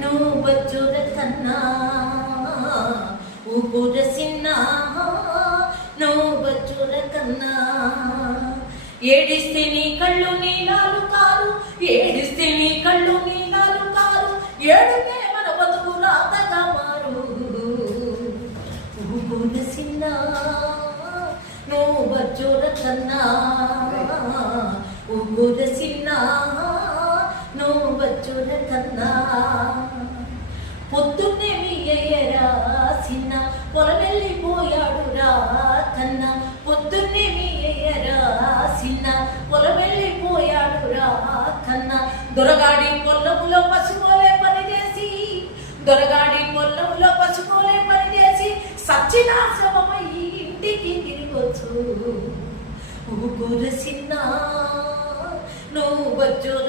నువ్వు బజ్జుర కన్నా ఊపుర సిన్నా నువ్వు బజ్జుర కన్నా ఏడిస్తే నీ కళ్ళు నీలాలు కారు ఏడిస్తే నీ కళ్ళు నీలాలు కారు ఏడుతే మన బతుకు రాతగా మారు ఊపుర సిన్నా నువ్వు బజ్జుర కన్నా ఊపుర సిన్నా నువ్వు బజ్జుర కన్నా పొద్దున్నే మీయరా సిన్న పొలమెళ్ళిపోయాడు రా కన్నా పొద్దున్నే మీయరా సిన్న పొలమెళ్ళిపోయాడు రా కన్నా దొరగాడి పొల్లములో పసుపోలే పనిచేసి దొరగాడి పొల్లములో పసుపోలే పనిచేసి సచ్చినాశ్రమమై ఇంటికి తిరిగొచ్చు ఊగుర సిన్న నువ్వు బజ్జుర